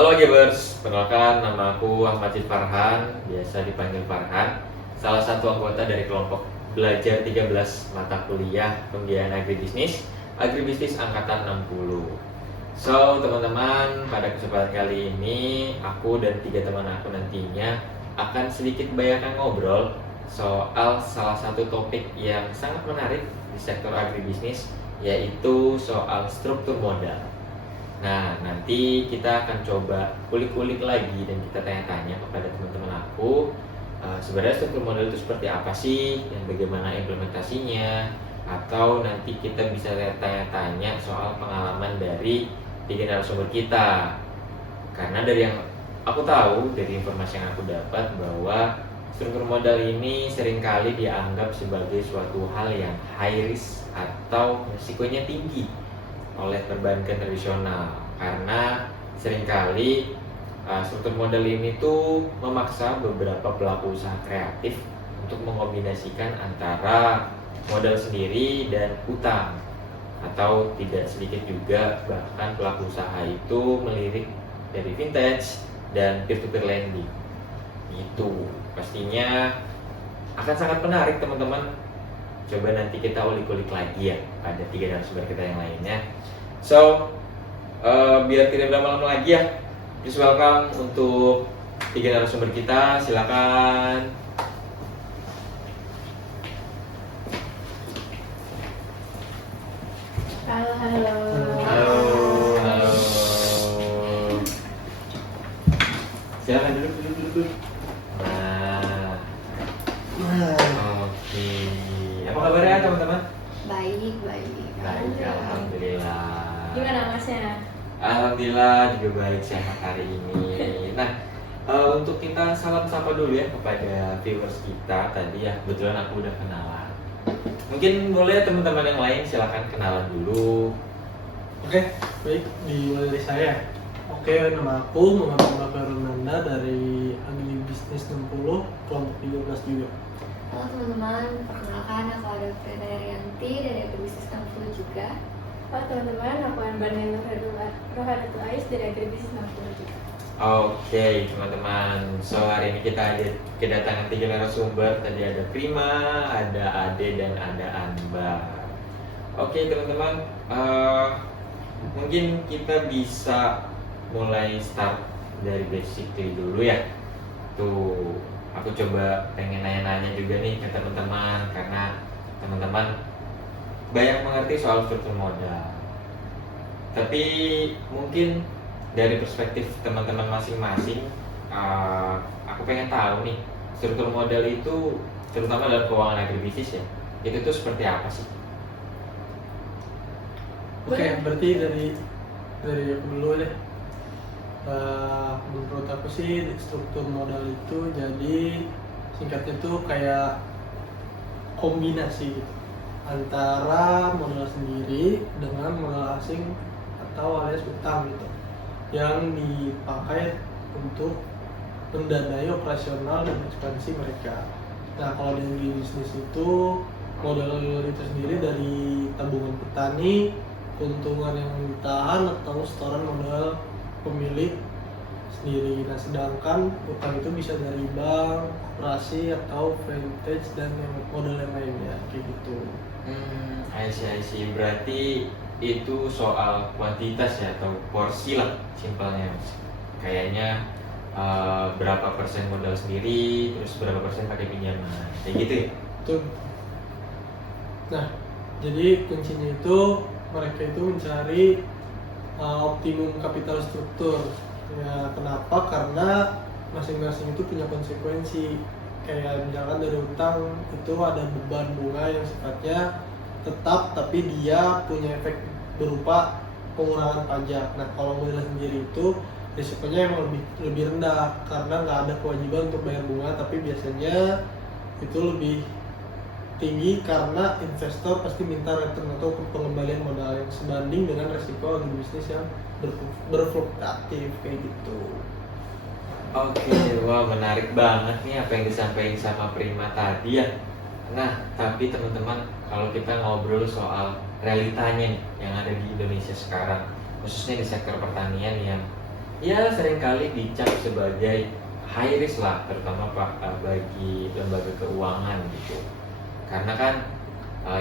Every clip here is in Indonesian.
Halo Gabers, perkenalkan nama aku Ahmad Farhan, biasa dipanggil Farhan, salah satu anggota dari kelompok belajar 13 mata kuliah pembiayaan agribisnis angkatan 60. So teman-teman, pada kesempatan kali ini aku dan 3 teman aku nantinya akan sedikit banyak ngobrol soal salah satu topik yang sangat menarik di sektor agribisnis, yaitu soal struktur modal. Nah, nanti kita akan coba kulik-kulik lagi dan kita tanya-tanya kepada teman-teman aku, sebenarnya struktur modal itu seperti apa sih, dan bagaimana implementasinya, atau nanti kita bisa tanya-tanya soal pengalaman dari 3 narasumber kita. Karena dari yang aku tahu, dari informasi yang aku dapat, bahwa struktur modal ini seringkali dianggap sebagai suatu hal yang high risk atau risikonya tinggi oleh perbankan tradisional, karena seringkali struktur modal ini tuh memaksa beberapa pelaku usaha kreatif untuk mengombinasikan antara modal sendiri dan utang, atau tidak sedikit juga bahkan pelaku usaha itu melirik dari vintage dan peer-to-peer lending. Itu pastinya akan sangat menarik teman-teman. Coba nanti kita ulik-ulik lagi ya pada 3 narasumber kita yang lainnya. So, biar tidak berlama-lama lagi ya, please welcome untuk 3 narasumber kita, silakan. Halo. Halo, halo. Silakan duduk. Nah, oke. Apa kabarnya teman-teman? Baik. Baik, alhamdulillah. Gimana masnya? Alhamdulillah juga baik, sehat hari ini. Nah, untuk kita salam sapa dulu ya kepada viewers kita tadi ya. Kebetulan aku udah kenalan. Mungkin boleh teman-teman yang lain silakan kenalan dulu. Oke, baik, dimulai dari saya. Oke, nama aku Muhammad Farunanda dari Agribisnis 60, kelompok 13 juga. Halo teman-teman, perkenalkan aku ada Frida Arianti dari Agribisnis 60 juga. Halo teman-teman, aku Anban Rohanatul Ais dari Agribisnis 60 juga. Oke teman-teman, so hari ini kita ada kedatangan 3 narasumber. Tadi ada Prima, ada Ade, dan ada Anbar. Oke teman-teman, mungkin kita bisa mulai start dari basic dulu ya. Tuh, aku coba pengen nanya-nanya juga nih ke teman-teman, karena teman-teman banyak mengerti soal struktur modal. Tapi mungkin dari perspektif teman-teman masing-masing, aku pengen tahu nih, struktur modal itu terutama dalam keuangan agribisnis ya, itu tuh seperti apa sih? Oke, berarti dari aku dulu deh. Menurut aku sih struktur modal itu jadi singkatnya tuh kayak kombinasi gitu antara modal sendiri dengan modal asing atau alias utang gitu, yang dipakai untuk mendanai operasional dan ekspansi mereka. Nah, kalau di bisnis itu modal itu sendiri dari tabungan petani, keuntungan yang ditahan, atau setoran modal pemilik sendiri. Nah, sedangkan utang itu bisa dari bank, koperasi, atau vintage dan modal yang lainnya kayak gitu. I see. Berarti itu soal kuantitas ya, atau porsi lah simpelnya. Kayaknya berapa persen modal sendiri, terus berapa persen pakai pinjaman, kayak gitu ya? Betul. Nah, jadi kuncinya itu mereka itu mencari optimum capital struktur. Ya, kenapa? Karena masing-masing itu punya konsekuensi. Kayak misalkan dari utang itu ada beban bunga yang sifatnya tetap, tapi dia punya efek berupa pengurangan pajak. Nah, kalau modal sendiri itu risikonya emang lebih rendah karena nggak ada kewajiban untuk bayar bunga, tapi biasanya itu lebih tinggi karena investor pasti minta return atau pengembalian modal yang sebanding dengan resiko agribisnis yang berfluktuatif kayak gitu. Oke, wah menarik banget nih apa yang disampaikan sama Prima tadi ya. Nah, tapi teman-teman, kalau kita ngobrol soal realitanya nih yang ada di Indonesia sekarang, khususnya di sektor pertanian yang ya seringkali dicap sebagai high risk lah, terutama bagi lembaga keuangan gitu. Karena kan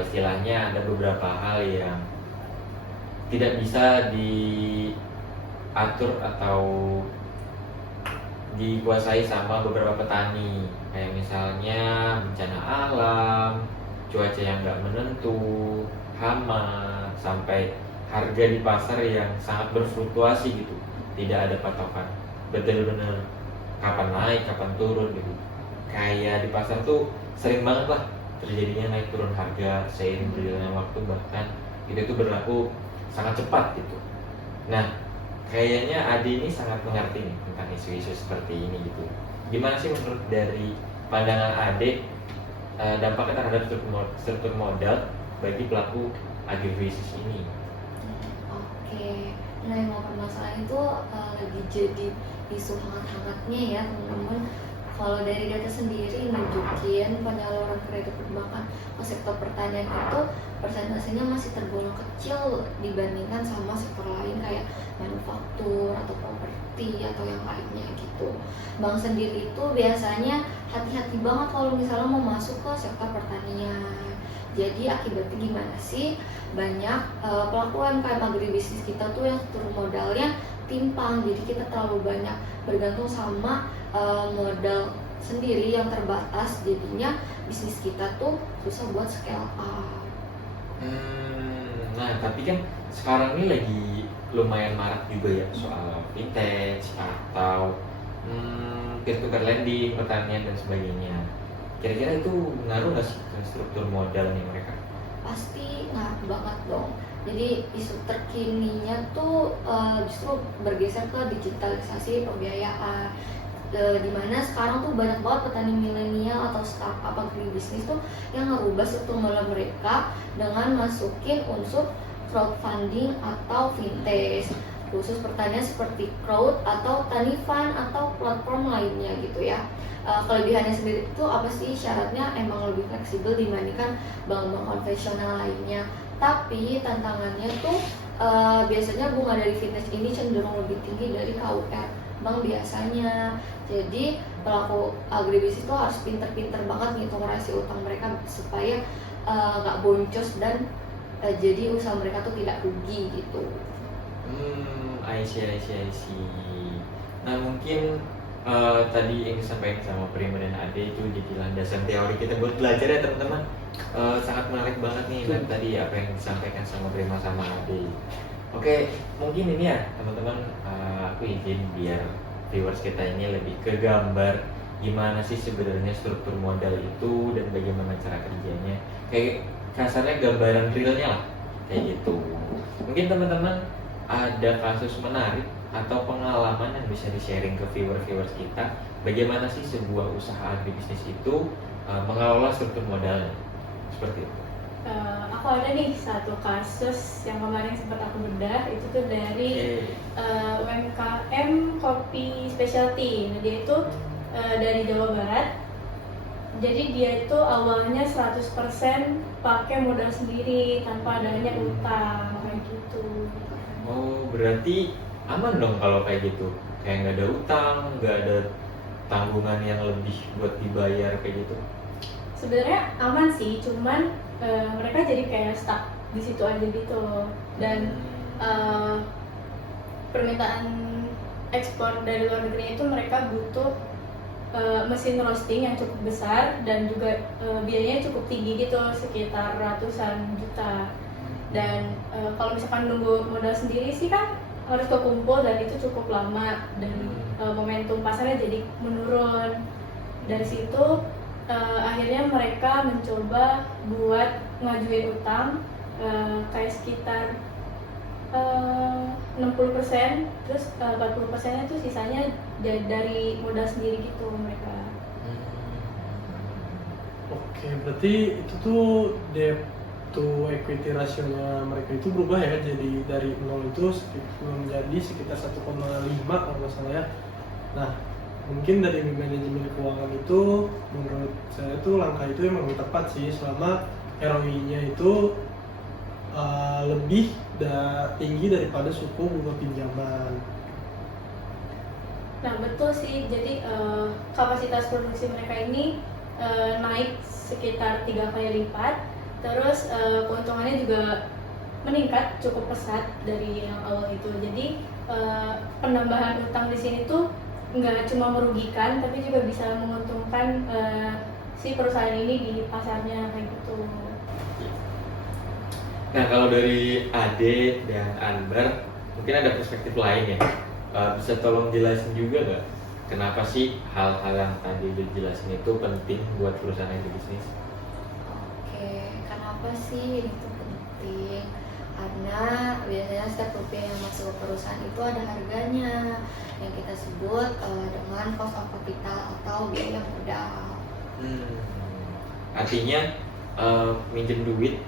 istilahnya ada beberapa hal yang tidak bisa diatur atau dikuasai sama beberapa petani, kayak misalnya bencana alam, cuaca yang nggak menentu, hama, sampai harga di pasar yang sangat berfluktuasi gitu, tidak ada patokan benar-benar kapan naik kapan turun gitu. Kayak di pasar tuh sering banget lah terjadinya naik turun harga seiring berjalannya waktu, bahkan itu tuh berlaku sangat cepat gitu. Nah, kayaknya Adi ini sangat mengerti nih tentang isu-isu seperti ini gitu. Gimana sih menurut dari pandangan Ade dampaknya terhadap struktur modal bagi pelaku agribisnis ini? Oke, nah yang mau permasalahan itu lagi jadi isu hangat-hangatnya ya teman-teman. Kalau dari data sendiri nunjukin penyaluran kredit perbankan ke sektor pertanian itu persentasenya masih tergolong kecil dibandingkan sama sektor lain kayak manufaktur atau properti atau yang lainnya gitu. Bank sendiri itu biasanya hati-hati banget kalau misalnya mau masuk ke sektor pertanian. Jadi akibatnya gimana sih? Banyak pelaku UMKM agribisnis kita tuh yang struktur modalnya timpang. Jadi kita terlalu banyak bergantung sama modal sendiri yang terbatas. Jadinya bisnis kita tuh susah buat scale up. Nah tapi kan sekarang ini lagi lumayan marak juga ya soal vintage atau peer-to-peer lending, pertanian dan sebagainya. Kira-kira itu ngaruh nggak sih ke struktur modal nih mereka? Pasti ngaruh banget dong. Jadi isu terkininya tuh justru bergeser ke digitalisasi pembiayaan. Dimana sekarang tuh banyak banget petani milenial atau startup agribisnis tuh yang ngerubah struktur modal mereka dengan masukin unsur crowdfunding atau vintage khusus pertanian seperti crowd atau Tanifan atau platform lainnya gitu ya. Kelebihannya sendiri itu apa sih? Syaratnya emang lebih fleksibel dibandingkan bank-bank konvensional lainnya. Tapi tantangannya tuh biasanya bunga dari vintage ini cenderung lebih tinggi dari KUR bank biasanya. Jadi pelaku agribisnis itu harus pinter-pinter banget ngitung rasio utang mereka supaya nggak boncos dan jadi usaha mereka tuh tidak rugi gitu. I see. Nah mungkin tadi yang disampaikan sama Prima dan Ade itu jadi landasan teori kita buat belajar ya teman-teman. Sangat menarik banget nih dan tadi apa yang disampaikan sama Prima sama Ade. Oke, mungkin ini ya teman-teman, aku izin biar viewers kita ini lebih ke gambar gimana sih sebenarnya struktur modal itu dan bagaimana cara kerjanya. Kayak kasarnya gambaran realnya lah kayak gitu. Mungkin teman-teman ada kasus menarik atau pengalaman yang bisa di-sharing ke viewers kita, bagaimana sih sebuah usaha agribisnis itu mengelola struktur modalnya seperti itu. Aku ada nih satu kasus yang kemarin sempat aku bedah, itu tuh dari UMKM kopi specialty. Nah, dia itu dari Jawa Barat. Jadi dia itu awalnya 100% pakai modal sendiri tanpa adanya utang kayak gitu. Oh, berarti aman dong kalau kayak gitu. Kayak nggak ada utang, nggak ada tanggungan yang lebih buat dibayar kayak gitu. Sebenarnya aman sih, cuman mereka jadi kayak stuck di situ aja gitu. Dan permintaan ekspor dari luar negeri itu mereka butuh mesin roasting yang cukup besar dan juga biayanya cukup tinggi gitu, sekitar ratusan juta. Dan kalau misalkan nunggu modal sendiri sih kan harus kekumpul dan itu cukup lama dan momentum pasarnya jadi menurun. Dari situ akhirnya mereka mencoba buat ngajuin utang kayak sekitar 60%, terus 40%-nya itu sisanya dari modal sendiri gitu mereka. Oke, berarti itu tuh debt to equity rasionya mereka itu berubah ya, jadi dari 0 itu menjadi sekitar 1,5 kalau nggak salah ya. Nah, mungkin dari manajemen keuangan itu menurut saya tuh langkah itu emang tepat sih selama ROI-nya itu lebih tinggi daripada suku bunga pinjaman. Nah betul sih, jadi kapasitas produksi mereka ini naik sekitar 3 kali lipat. Terus keuntungannya juga meningkat cukup pesat dari yang awal itu. Jadi penambahan utang di sini tuh nggak cuma merugikan, tapi juga bisa menguntungkan si perusahaan ini di pasarnya kayak gitu. Nah, kalau dari Ade dan Anbar, mungkin ada perspektif lain ya. Bisa tolong jelasin juga nggak kenapa sih hal-hal yang tadi dijelasin itu penting buat perusahaan agribisnis? Oke, kenapa sih ini tuh penting? Karena biasanya setiap rupiah yang masuk ke perusahaan itu ada harganya yang kita sebut dengan cost of capital atau biaya modal. Artinya minjem duit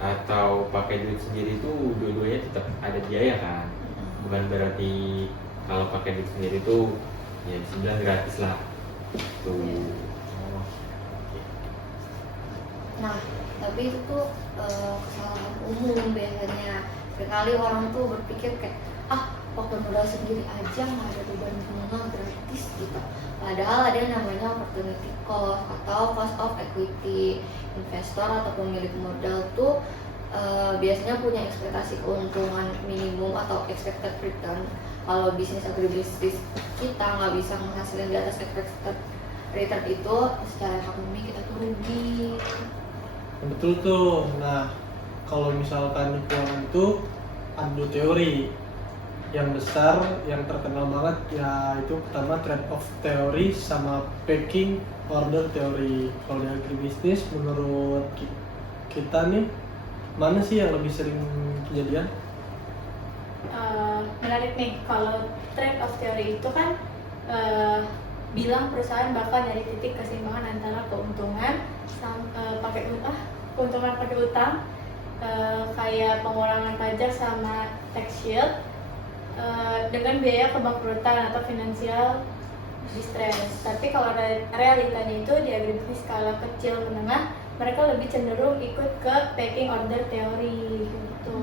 atau pakai duit sendiri itu dua-duanya tetap ada biaya kan? Bukan berarti kalau pakai duit sendiri itu ya bisa bilang gratis lah. Tuh. Oh, oke. Nah, tapi itu tuh kesalahan umum biasanya. Sekali orang tuh berpikir kayak pakai modal sendiri aja nggak ada beban bunga gratis gitu. Padahal ada yang namanya opportunity cost atau cost of equity. Investor atau pemilik modal tuh biasanya punya ekspektasi keuntungan minimum atau expected return. Kalau bisnis agribisnis kita nggak bisa menghasilkan di atas expected return itu, secara ekonomi kita tuh rugi. Betul tuh. Nah, kalau misalkan di keuangan itu ada dua teori yang besar, yang terkenal banget, ya itu pertama trade off teori sama pecking order teori. Kalau di agribisnis menurut kita nih, mana sih yang lebih sering kejadian? Menarik nih, kalau trade off theory itu kan bilang perusahaan bakal nyari titik keseimbangan antara keuntungan keuntungan pakai utang, kayak pengurangan pajak sama tax shield, dengan biaya kebangkrutan atau financial distress. Tapi kalau realitanya itu di agribisnis skala kecil menengah, mereka lebih cenderung ikut ke pecking order teori gitu.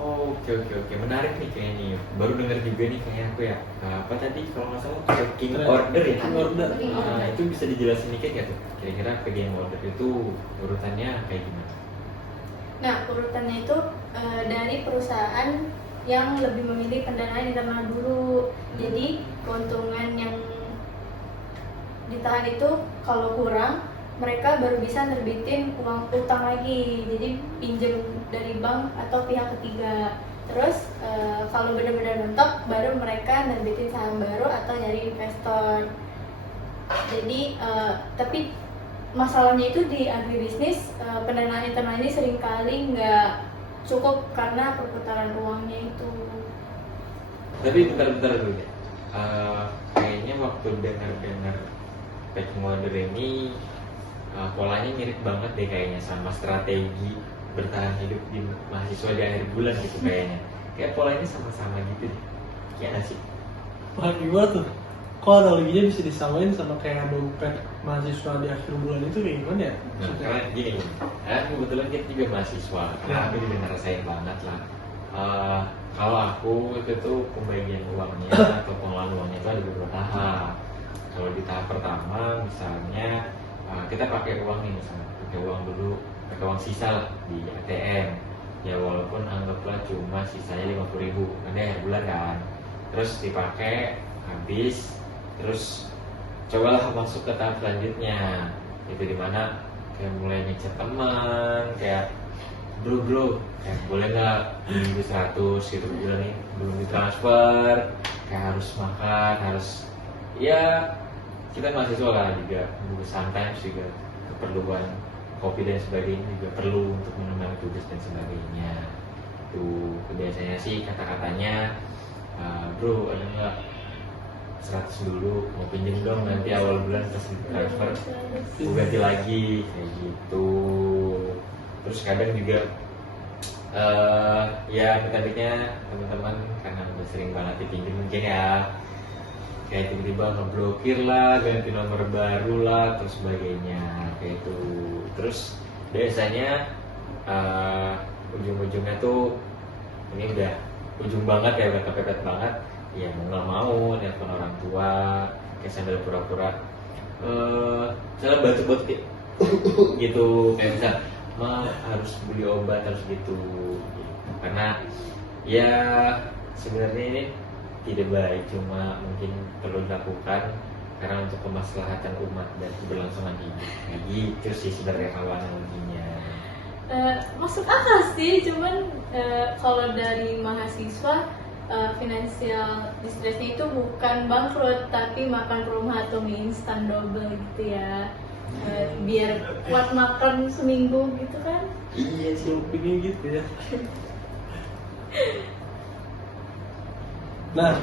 Oh, oke, menarik nih kayaknya. Baru dengar juga nih kayak aku ya. Apa tadi kalau nggak salah pecking order ya? Order. Nah, itu bisa dijelasin dikit ya tuh. Kira-kira pecking order itu urutannya kayak gimana? Nah, urutannya itu dari perusahaan yang lebih memilih pendanaan internal dulu. Jadi keuntungan yang ditahan itu kalau kurang, mereka baru bisa nerbitin uang utang lagi, jadi pinjam dari bank atau pihak ketiga. Terus kalau benar-benar mentok, baru mereka nerbitin saham baru atau nyari investor. Jadi tapi masalahnya itu di agribisnis, pendanaan internal ini seringkali nggak cukup karena perputaran uangnya itu. Tapi bentar dulu deh. Kayaknya waktu dengar pecking order ini polanya mirip banget deh kayaknya sama strategi bertahan hidup di mahasiswa di akhir bulan gitu kayaknya. Kayak polanya sama-sama gitu deh. Iya nggak sih? Wah, gimana tuh? Kok analoginya bisa disamain sama kayak dompet mahasiswa di akhir bulan itu kayak gimana ya? Nah, karena gini, kebetulan kita juga mahasiswa, karena aku juga ngerasain banget lah. Kalau aku itu tuh pembagian uangnya atau pengelolaan uangnya itu ada beberapa tahap. Kalau di tahap pertama misalnya kita pakai uang nih, misalnya pakai uang dulu, pakai uang sisa lah di ATM. Ya walaupun anggaplah cuma sisanya 50.000, kan akhir bulan kan. Terus dipakai habis, terus cobalah masuk ke tahap selanjutnya. Itu dimana kayak mulai ngechat teman, kayak bro, boleh nggak minggu 100 gitu bulan ini belum ditransfer, kayak harus makan, harus ya kita mahasiswa lah juga, sometimes juga keperluan kopi dan sebagainya juga perlu untuk menunjang tugas dan sebagainya. Tuh biasanya sih kata-katanya, bro ada nggak 100 dulu mau pinjam dong, nanti awal bulan pas transfer gue ganti lagi kayak gitu. Terus kadang juga ya metodenya teman-teman karena udah sering banget dipinjam mungkin ya, kayak tiba-tiba ngeblokir lah, ganti nomor baru lah, terus sebagainya kayak itu. Terus biasanya ujung-ujungnya tuh ini udah ujung banget ya, udah kepepet banget. ya mau nggak mau nelfon orang tua kayak sambil pura-pura misalnya batuk-batuk kayak gitu, kayak misal harus beli obat harus gitu. Karena ya sebenarnya ini tidak baik, cuma mungkin perlu dilakukan karena untuk kemaslahatan umat dan keberlangsungan hidup. Kayak gitu sih sebenarnya kalau analoginya. Masuk akal sih, cuman kalau dari mahasiswa financial distressnya itu bukan bangkrut tapi makan rumah atau mie instan double gitu ya. Biar kuat makan seminggu gitu kan. Iya sih opini gitu ya. Nah,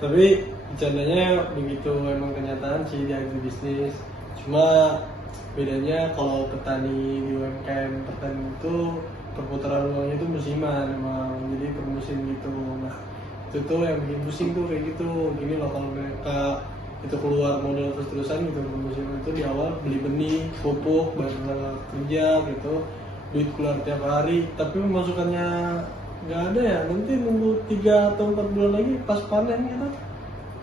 tapi bercandanya begitu emang kenyataan sih di agribisnis. Cuma bedanya kalau petani di UMKM petani itu perputaran uangnya itu musiman emang, jadi per musim gitu. Nah, itu tuh yang bikin pusing tuh kayak gitu. Gini loh, kalau mereka itu keluar modal terus-terusan gitu per musim itu, di awal beli benih, pupuk, bayar kerja gitu, duit keluar tiap hari, tapi pemasukannya nggak ada ya, nanti nunggu 3 atau 4 bulan lagi pas panen gitu.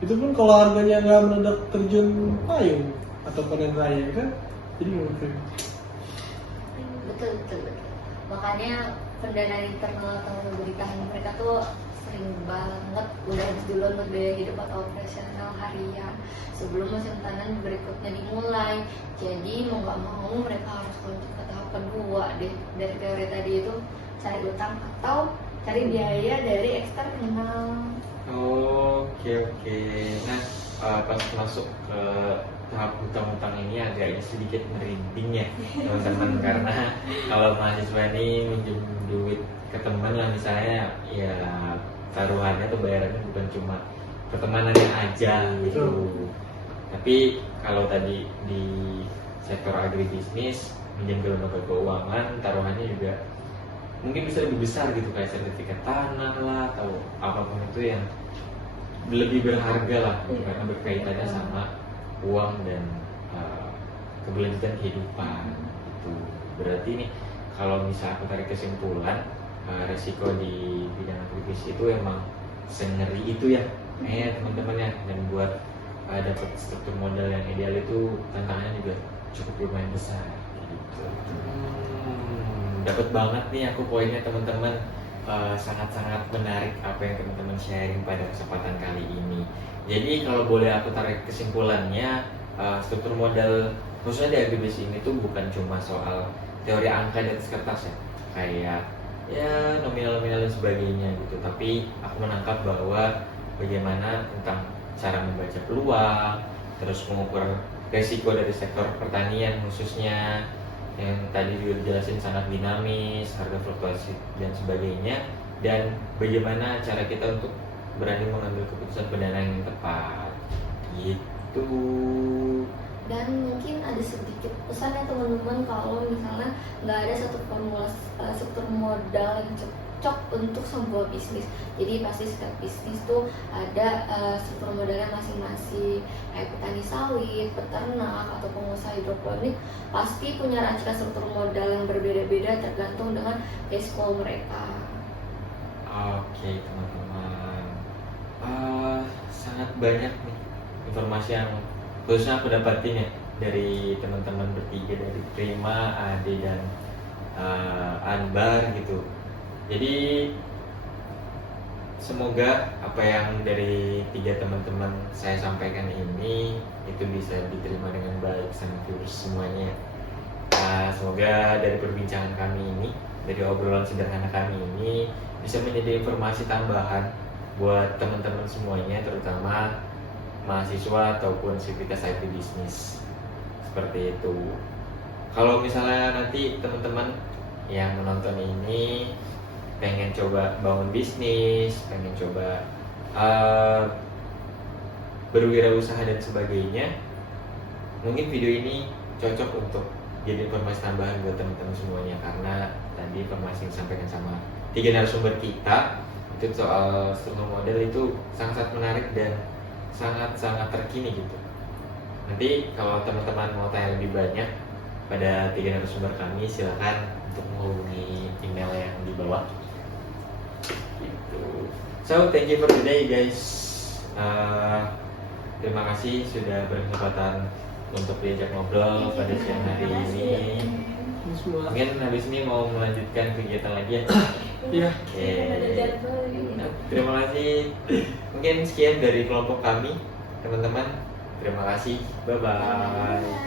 Itu pun kalau harganya nggak mendadak terjun payung atau panen raya kan, jadi mungkin. Betul. Makanya pendanaan internal atau pemerintahan mereka tuh sering banget udah habis duluan buat biaya hidup atau operasional harian sebelum musim tanam berikutnya dimulai. Jadi mau nggak mau mereka harus loncat ke tahap kedua deh dari teori tadi itu, cari utang atau cari biaya dari eksternal. Oke. Nah, pas masuk ke tahap hutang-hutang ini agak sedikit merinding ya teman-teman. Karena kalau mahasiswa ini minjem duit ke teman lah misalnya, ya taruhannya atau bayarannya bukan cuma pertemanannya aja gitu. Tapi kalau tadi di sektor agribisnis minjem ke lembaga keuangan, taruhannya juga mungkin bisa lebih besar gitu, kayak sertifikat tanah lah atau apapun itu yang lebih berharga lah karena berkaitannya sama uang dan keberlanjutan kehidupan gitu. Berarti nih kalau bisa aku tarik kesimpulan, resiko di bidang agribisnis itu emang sengeri itu ya teman-teman ya, dan buat dapat struktur modal yang ideal itu tantangannya juga cukup lumayan besar gitu. Dapat banget nih aku poinnya teman-teman. Sangat-sangat menarik apa yang teman-teman sharing pada kesempatan kali ini. Jadi kalau boleh aku tarik kesimpulannya, struktur modal khususnya di agribisnis ini tuh bukan cuma soal teori angka di atas kertas ya, kayak ya nominal-nominal dan sebagainya gitu. Tapi aku menangkap bahwa bagaimana tentang cara membaca peluang, terus mengukur resiko dari sektor pertanian khususnya yang tadi juga dijelasin sangat dinamis, harga fluktuasi dan sebagainya, dan bagaimana cara kita untuk berani mengambil keputusan pendanaan yang tepat gitu. Dan mungkin ada sedikit pesan ya teman-teman, kalau misalnya nggak ada satu formula struktur modal yang cocok untuk sebuah bisnis. Jadi pasti setiap bisnis tuh ada struktur modalnya masing-masing. Kayak petani sawit, peternak, atau pengusaha hidroponik pasti punya racikan struktur modal yang berbeda-beda tergantung dengan cash flow mereka. Oke teman-teman, sangat banyak nih informasi yang khususnya aku dapatin ya dari teman-teman bertiga, dari Prima, Ade, dan Anbar gitu. Jadi semoga apa yang dari 3 teman-teman saya sampaikan ini itu bisa diterima dengan baik sama viewers semuanya. Semoga dari perbincangan kami ini, dari obrolan sederhana kami ini, bisa menjadi informasi tambahan buat teman-teman semuanya, terutama mahasiswa ataupun sivitas agribisnis seperti itu. Kalau misalnya nanti teman-teman yang menonton ini pengen coba bangun bisnis, pengen coba berwirausaha dan sebagainya, mungkin video ini cocok untuk jadi informasi tambahan buat teman-teman semuanya, karena tadi informasi yang disampaikan sama 3 narasumber kita itu soal struktur modal itu sangat menarik dan sangat terkini gitu. Nanti kalau teman-teman mau tanya lebih banyak pada 3 narasumber kami, silakan untuk menghubungi email yang di bawah gitu. So thank you for today guys. Terima kasih sudah berkesempatan untuk diajak ngobrol pada siang hari ini. Ini semua. Mungkin habis ini mau melanjutkan kegiatan lagi ya. Iya. Oke. Ada jadwal lagi. Terima kasih. Mungkin sekian dari kelompok kami, teman-teman. Terima kasih. Bye bye.